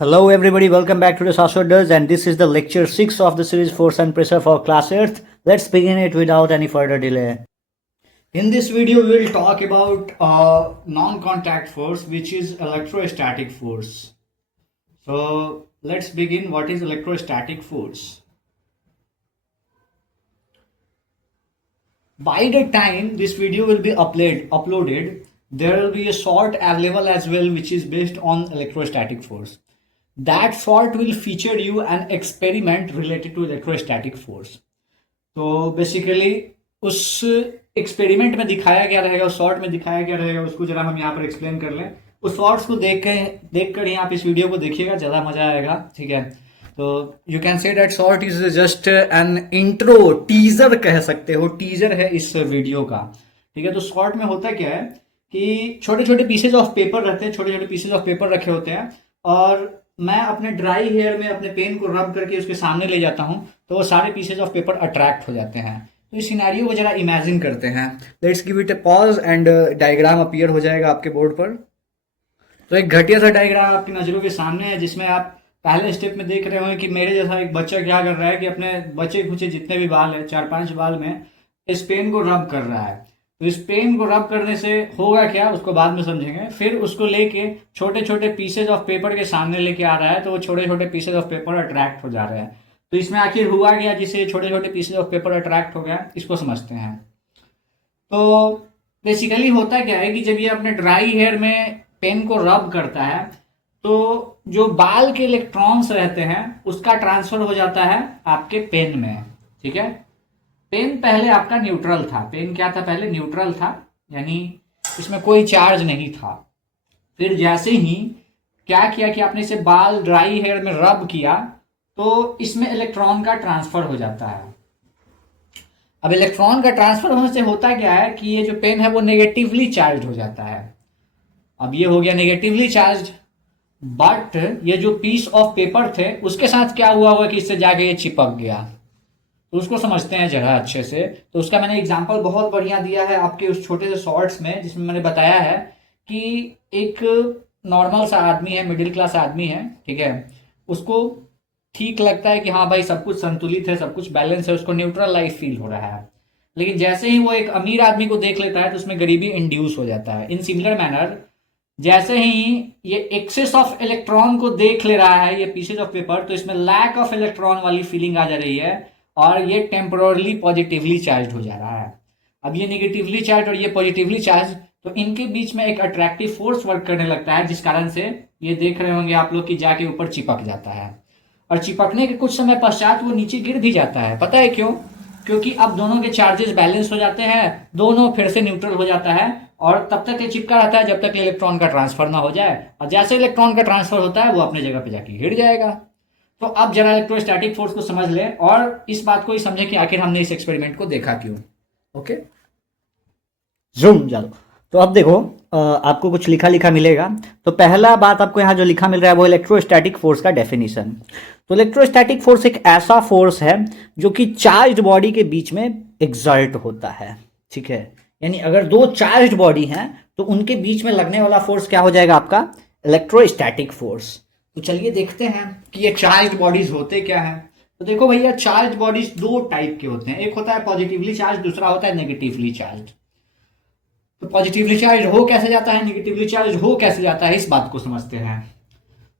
Hello everybody, welcome back to the Sasho Does, and this is the lecture 6 of the series Force and Pressure for Class 8th. Let's begin it without any further delay. In this video, we will talk about non-contact force, which is electrostatic force. So let's begin. What is electrostatic force? By the time this video will be uploaded, there will be a short available as well, which is based on electrostatic force. That short will feature you an experiment related to electrostatic force. तो basically उस experiment में दिखाया गया रहेगा, उस short में दिखाया गया रहेगा, उसको जरा हम यहाँ पर एक्सप्लेन कर लें. उस शॉर्ट्स को देख कर ही आप इस वीडियो को देखिएगा, ज़्यादा मजा आएगा. ठीक है, तो you can say that short is just an intro, teaser कह सकते हो, टीजर है इस वीडियो का. ठीक है, तो शॉर्ट में होता क्या है कि छोटे छोटे पीसेज ऑफ पेपर रहते हैं, छोटे छोटे पीसेज ऑफ पेपर रखे होते हैं, और मैं अपने ड्राई हेयर में अपने पेन को रब करके उसके सामने ले जाता हूं, तो वो सारे पीसेज ऑफ पेपर अट्रैक्ट हो जाते हैं. तो इस सिनेरियो को जरा इमेजिन करते हैं. Let's give it a pause and diagram appear हो जाएगा आपके बोर्ड पर. तो एक घटिया सा डायग्राम आपकी नज़रों के सामने है, जिसमें आप पहले स्टेप में देख रहे होंगे कि मेरे जैसा एक बच्चा क्या कर रहा है कि अपने बचे खुचे जितने भी बाल है, 4-5 बाल में इस पेन को रब कर रहा है. तो इस पेन को रब करने से होगा क्या, उसको बाद में समझेंगे. फिर उसको लेके छोटे छोटे पीसेज ऑफ पेपर के सामने लेके आ रहा है, तो वो छोटे छोटे पीसेज ऑफ पेपर अट्रैक्ट हो जा रहे हैं. तो इसमें आखिर हुआ गया, जिसे छोटे छोटे पीसेज ऑफ पेपर अट्रैक्ट हो गया, इसको समझते हैं. तो बेसिकली होता क्या है कि जब ये अपने ड्राई हेयर में पेन को रब करता है, तो जो बाल के इलेक्ट्रॉन्स रहते हैं उसका ट्रांसफर हो जाता है आपके पेन में. ठीक है, पेन पहले आपका न्यूट्रल था. पेन क्या था, पहले न्यूट्रल था, यानी इसमें कोई चार्ज नहीं था. फिर जैसे ही क्या किया कि आपने इसे बाल ड्राई हेयर में रब किया, तो इसमें इलेक्ट्रॉन का ट्रांसफर हो जाता है. अब इलेक्ट्रॉन का ट्रांसफर होने से होता क्या है कि ये जो पेन है वो नेगेटिवली चार्ज हो जाता है. अब ये हो गया नेगेटिवली चार्ज, बट ये जो पीस ऑफ पेपर थे उसके साथ क्या हुआ कि इससे जाके ये चिपक गया. तो उसको समझते हैं जरा अच्छे से. तो उसका मैंने एग्जांपल बहुत बढ़िया दिया है आपके उस छोटे से शॉर्ट्स में, जिसमें मैंने बताया है कि एक नॉर्मल सा आदमी है, मिडिल क्लास आदमी है. ठीक है, उसको ठीक लगता है कि हाँ भाई सब कुछ संतुलित है, सब कुछ बैलेंस है, उसको न्यूट्रल लाइफ फील हो रहा है. लेकिन जैसे ही वो एक अमीर आदमी को देख लेता है तो उसमें गरीबी इंड्यूस हो जाता है. इन सिमिलर मैनर जैसे ही ये एक्सेस ऑफ इलेक्ट्रॉन को देख ले रहा है ये पीसेज ऑफ पेपर, तो इसमें लैक ऑफ इलेक्ट्रॉन वाली फीलिंग आ जा रही है और ये टेम्पोरली पॉजिटिवली चार्ज हो जा रहा है. अब ये नेगेटिवली चार्ज और ये पॉजिटिवली चार्ज, तो इनके बीच में एक अट्रैक्टिव फोर्स वर्क करने लगता है, जिस कारण से ये देख रहे होंगे आप लोग कि जाके ऊपर चिपक जाता है. और चिपकने के कुछ समय पश्चात वो नीचे गिर भी जाता है. पता है क्यों? क्योंकि अब दोनों के चार्जेस बैलेंस हो जाते हैं, दोनों फिर से न्यूट्रल हो जाता है, और तब तक ये चिपका रहता है जब तक इलेक्ट्रॉन का ट्रांसफर ना हो जाए. और जैसे इलेक्ट्रॉन का ट्रांसफर होता है वो अपने जगह पे जाके गिर जाएगा. तो अब जरा इलेक्ट्रोस्टैटिक फोर्स को समझ लें और इस बात को ही समझें कि आखिर हमने इस एक्सपेरिमेंट को देखा क्यों. ओके, जूम चलो. तो अब देखो, आपको कुछ लिखा लिखा मिलेगा. तो पहला बात आपको यहाँ जो लिखा मिल रहा है वो इलेक्ट्रोस्टैटिक फोर्स का डेफिनेशन. तो इलेक्ट्रोस्टैटिक फोर्स एक ऐसा फोर्स है जो कि चार्ज बॉडी के बीच में एक्सर्ट होता है. ठीक है, यानी अगर दो चार्ज बॉडी हैं तो उनके बीच में लगने वाला फोर्स क्या हो जाएगा आपका, इलेक्ट्रोस्टैटिक फोर्स. तो चलिए देखते हैं कि ये चार्ज बॉडीज होते क्या है. तो देखो भैया, चार्ज बॉडीज दो टाइप के होते हैं. एक होता है पॉजिटिवली चार्ज, दूसरा होता है नेगेटिवली चार्ज. तो पॉजिटिवली चार्ज हो कैसे जाता है, नेगेटिवली चार्ज हो कैसे जाता है, इस बात को समझते हैं.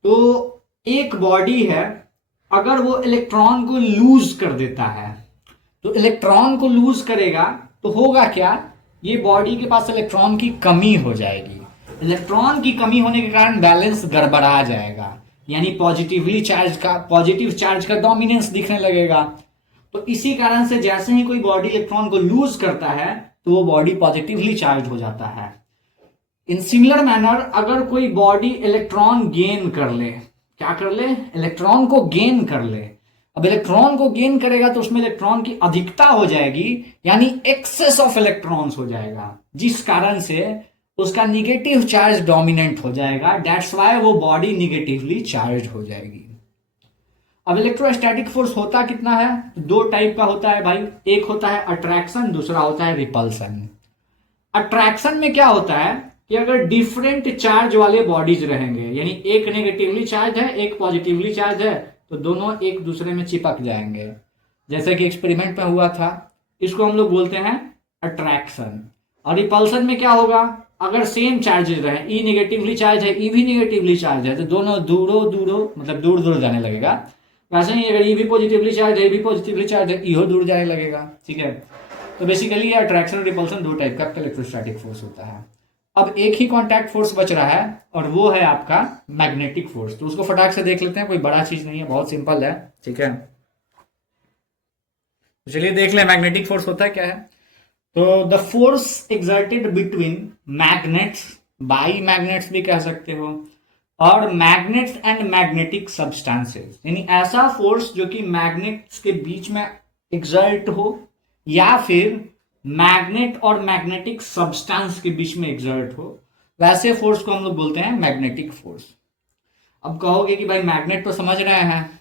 तो एक बॉडी है, अगर वो इलेक्ट्रॉन को लूज कर देता है, तो इलेक्ट्रॉन को लूज करेगा तो होगा क्या, ये बॉडी के पास इलेक्ट्रॉन की कमी हो जाएगी. इलेक्ट्रॉन की कमी होने के कारण बैलेंस गड़बड़ा जाएगा, यानी पॉजिटिव चार्ज का डोमिनेंस दिखने लगेगा. तो इसी कारण से जैसे ही कोई बॉडी इलेक्ट्रॉन को लूज करता है तो वो बॉडी पॉजिटिवली चार्ज हो जाता है. इन सिमिलर मैनर अगर कोई बॉडी इलेक्ट्रॉन गेन कर ले, क्या कर ले, इलेक्ट्रॉन को गेन कर ले. अब इलेक्ट्रॉन को गेन करेगा तो उसमें इलेक्ट्रॉन की अधिकता हो जाएगी, यानी एक्सेस ऑफ इलेक्ट्रॉन्स हो जाएगा, जिस कारण से उसका निगेटिव चार्ज डोमिनेंट हो जाएगा. दैट्स व्हाई वो बॉडी निगेटिवली चार्ज हो जाएगी. अब इलेक्ट्रोस्टैटिक फोर्स होता कितना है, दो टाइप का होता है भाई. एक होता है अट्रैक्शन, दूसरा होता है रिपल्सन. अट्रैक्शन में क्या होता है कि अगर डिफरेंट चार्ज वाले बॉडीज रहेंगे, यानी एक नेगेटिवली चार्ज है एक पॉजिटिवली चार्ज है, तो दोनों एक दूसरे में चिपक जाएंगे, जैसे कि एक्सपेरिमेंट में हुआ था। इसको हम लोग बोलते हैं अट्रैक्शन। और रिपल्सन में क्या होगा, अगर सेम चार्जेस रहे, ई नेगेटिवली चार्ज है ई भी नेगेटिवली चार्ज है, तो दोनों दूरो दूरो मतलब दूर दूर जाने लगेगा। वैसे ही अगर ई भी पॉजिटिवली चार्ज है ई भी पॉजिटिवली चार्ज है इहो दूर जाने लगेगा। ठीक है, तो बेसिकली ये अट्रैक्शन और रिपल्सन दो टाइप का इलेक्ट्रोस्टैटिक फोर्स होता है। अब एक ही कॉन्टैक्ट फोर्स बच रहा है और वो है आपका मैग्नेटिक फोर्स। तो उसको फटाक से देख लेते हैं, कोई बड़ा चीज नहीं है, बहुत सिंपल है। ठीक है, तो चलिए देख लें मैग्नेटिक फोर्स होता क्या है। तो the force exerted between magnets, by magnets भी कह सकते हो, और मैग्नेट्स एंड मैग्नेटिक सब्सटेंसेस, यानी ऐसा फोर्स जो कि मैग्नेट्स के बीच में एक्सर्ट हो या फिर मैग्नेट और मैग्नेटिक सब्सटेंस के बीच में एक्सर्ट हो, वैसे फोर्स को हम लोग बोलते हैं मैग्नेटिक फोर्स। अब कहोगे कि भाई मैग्नेट तो समझ रहे हैं,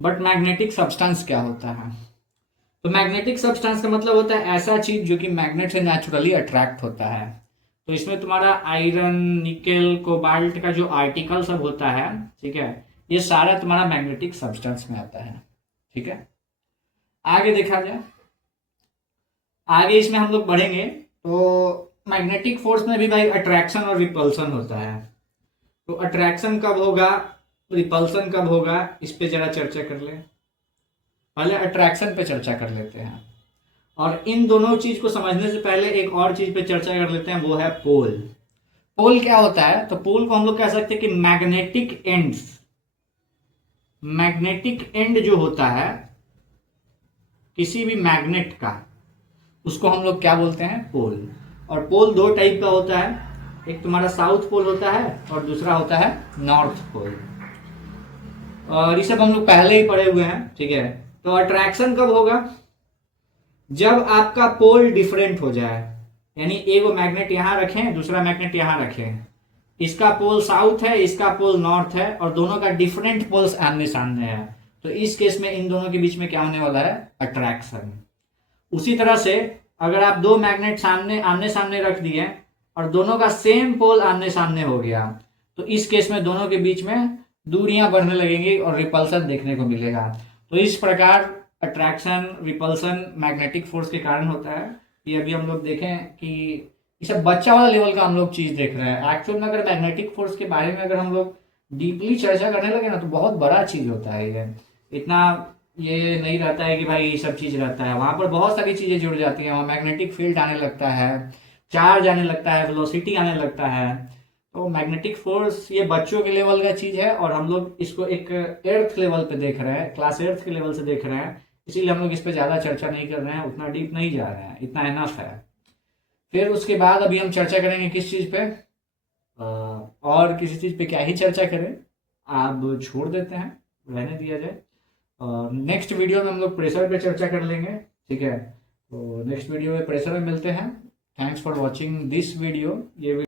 बट मैग्नेटिक सब्सटेंस क्या होता है। तो मैग्नेटिक सब्सटेंस का मतलब होता है ऐसा चीज जो कि मैग्नेट से नेचुरली अट्रैक्ट होता है। तो इसमें तुम्हारा आयरन, निकेल, कोबाल्ट का जो आर्टिकल सब होता है, ठीक है, ये सारा तुम्हारा मैग्नेटिक सब्सटेंस में आता है। ठीक है, आगे देखा जाए, आगे इसमें हम लोग बढ़ेंगे तो मैग्नेटिक फोर्स में भी भाई अट्रैक्शन और रिपल्सन होता है। तो अट्रैक्शन कब होगा, रिपल्सन कब होगा, इस पे जरा चर्चा कर ले। पहले अट्रैक्शन पे चर्चा कर लेते हैं, और इन दोनों चीज को समझने से पहले एक और चीज पे चर्चा कर लेते हैं, वो है पोल। पोल क्या होता है, तो पोल को हम लोग कह सकते हैं कि मैग्नेटिक एंड्स, मैग्नेटिक एंड जो होता है किसी भी मैग्नेट का, उसको हम लोग क्या बोलते हैं, पोल। और पोल दो टाइप का होता है, एक तुम्हारा साउथ पोल होता है और दूसरा होता है नॉर्थ पोल। और ये सब हम लोग पहले ही पढ़े हुए हैं। ठीक है, तो अट्रैक्शन कब होगा, जब आपका पोल डिफरेंट हो जाए, यानी एक मैग्नेट यहां रखें दूसरा मैग्नेट यहां रखें, इसका पोल साउथ है इसका पोल नॉर्थ है और दोनों का डिफरेंट पोल्स आमने सामने है, तो इस केस में इन दोनों के बीच में क्या होने वाला है, अट्रैक्शन। उसी तरह से अगर आप दो मैग्नेट सामने आमने सामने रख दिए और दोनों का सेम पोल आमने सामने हो गया, तो इस केस में दोनों के बीच में दूरियां बढ़ने लगेंगी और रिपल्सन देखने को मिलेगा। तो इस प्रकार अट्रैक्शन रिपल्सन मैग्नेटिक फोर्स के कारण होता है। ये अभी हम लोग देखें कि ये सब बच्चा वाला लेवल का हम लोग चीज देख रहे हैं। एक्चुअल में अगर मैग्नेटिक फोर्स के बारे में अगर हम लोग डीपली चर्चा करने लगे ना, तो बहुत बड़ा चीज होता है ये। इतना ये नहीं रहता है कि भाई ये सब चीज रहता है, वहां पर बहुत सारी चीजें जुड़ जाती हैं, वहाँ मैग्नेटिक फील्ड आने लगता है, चार्ज आने लगता है, वेलोसिटी आने लगता है। तो मैग्नेटिक फोर्स ये बच्चों के लेवल का चीज है और हम लोग इसको एक एर्थ लेवल पे देख रहे हैं, क्लास एर्थ के लेवल से देख रहे हैं, इसीलिए हम लोग इस पर ज्यादा चर्चा नहीं कर रहे हैं, उतना डीप नहीं जा रहे हैं, इतना इनफ है। फिर उसके बाद अभी हम चर्चा करेंगे किस चीज पे, और किसी चीज पे क्या ही चर्चा करें, आप छोड़ देते हैं, रहने दिया जाए। नेक्स्ट वीडियो में हम लोग प्रेशर पे चर्चा कर लेंगे। ठीक है, तो नेक्स्ट वीडियो में प्रेशर में मिलते हैं। Thanks for watching this video. ये